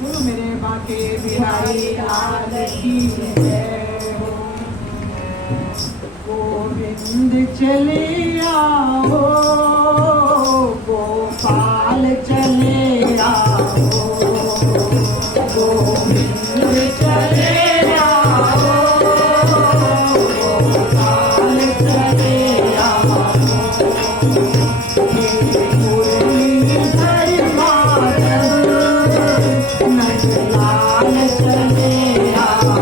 बोलो मेरे बाके बिहारी लाल की जय हो। गोविंद चले आओ, गोपाल चले आओ, गोविंद चले आओ, गोपाल चले आओ। मुरलीधर माधव नंदलाल चले आओ,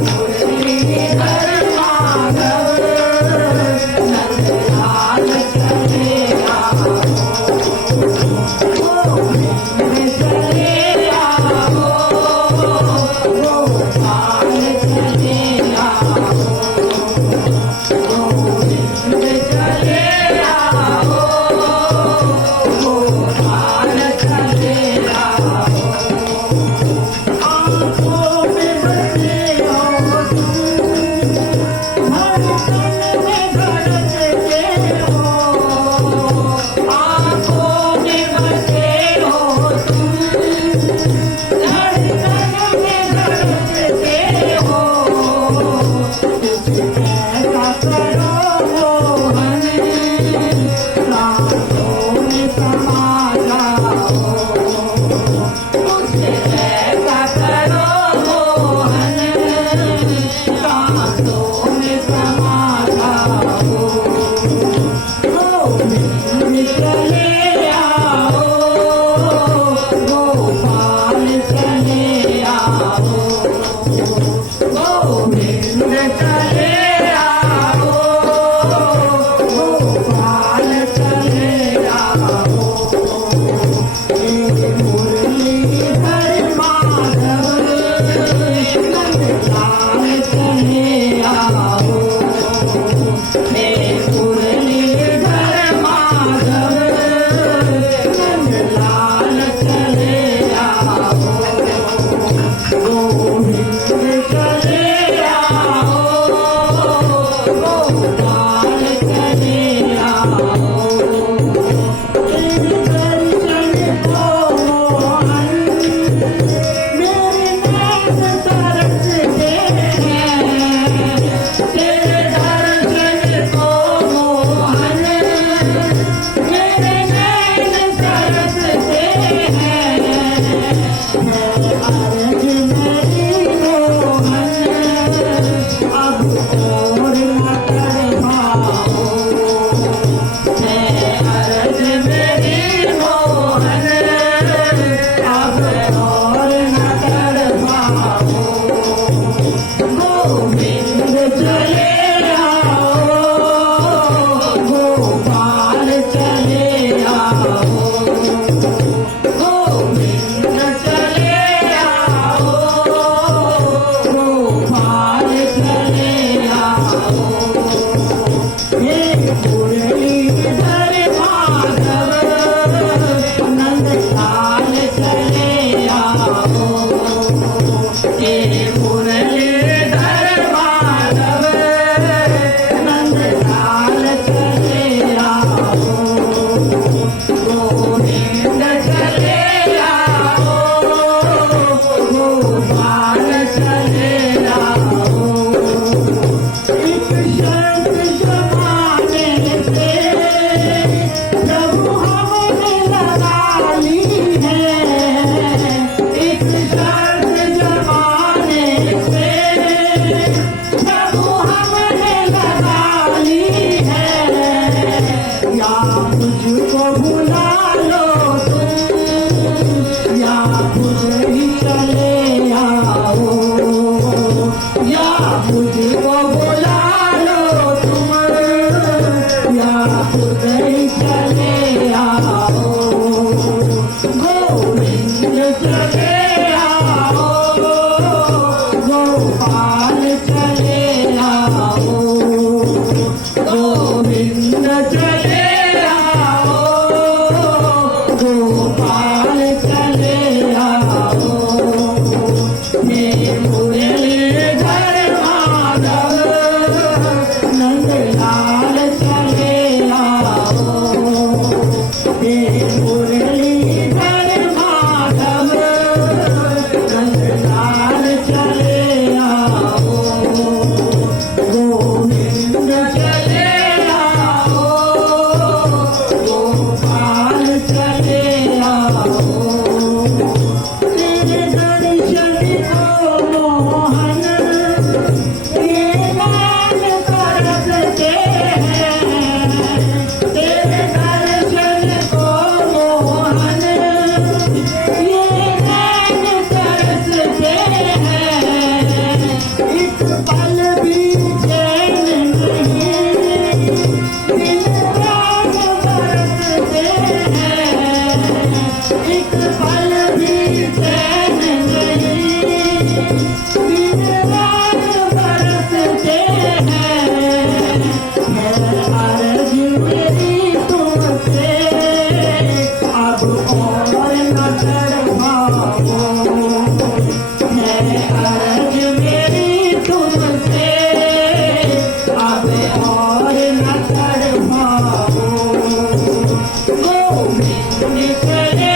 मुरलीधर माधव नंदलाल चले आओ, गोविंद चले आओ, गोपाल चले आओ, गोविंद चले आओ, गोपाल चले आओ। आँखों में बसे हो तुम, धड़कन में धड़कते हो, आँखों में बसे हो तुम, धड़कन में धड़कते हो। कुछ ऐसा करो मोहन, सांसों में समा जाओ, कुछ ऐसा करो मोहन, सांसों में समा जाओ। गोविंद चले आओ, गोपाल चले आओ, गोविंद चले आओ, गोपाल चले आओ। मुरलीधर माधव नंदलाल चले आओ, मुरलीधर माधव नंदलाल चले आओ, गोविंद चले आओ, गोपाल चले आओ। तेरे दर्शन को मोहन मेरे नैन तरसते हैं, तेरे दर्शन को मोहन मेरे नैन तरसते हैं। अर्ज मेरी मोहन अब और न तड़पाओ, अर्ज मेरी मोहन अब और न तड़पाओ। गोविंद चले आओ, गोपाल चले आओ, गोविंद चले आओ, गोपाल चले आओ। हे मुरलीधर माधव नंदलाल चले आओ, हे मुरलीधर माधव नंदलाल चले आओ, गोविंद चले आओ, गोपाल चले आओ। एक शर्त जमाने से प्रभु हमने लगा ली है, एक शर्त जमाने से प्रभु हमने लगा ली है। या मुझको बुला लो तुम, या मुझे ही चले आओ, या मुझको बुला लो तुम, या मुझे ही चले आओ। गोविंद चले आओ, गोपाल चले आओ, गोविंद चले आओ, गोपाल चले आओ। हे मुरलीधर माधव नंदलाल चले आओ, हे मुरलीधर तेरे दर्शन को मोहन ये नैन तरसते हैं। तेरे दर्शन को मोहन ये नैन तरसते हैं। एक पल भी चैन नहीं, दिन रात बरसते हैं। एक पल भी चैन नहीं, दिन रात बरसते हैं। है अर्ज मेरी तुमसे अब और न तड़पाओ। है अर्ज मेरी तुमसे अब और न तड़पाओ। गोविंद करे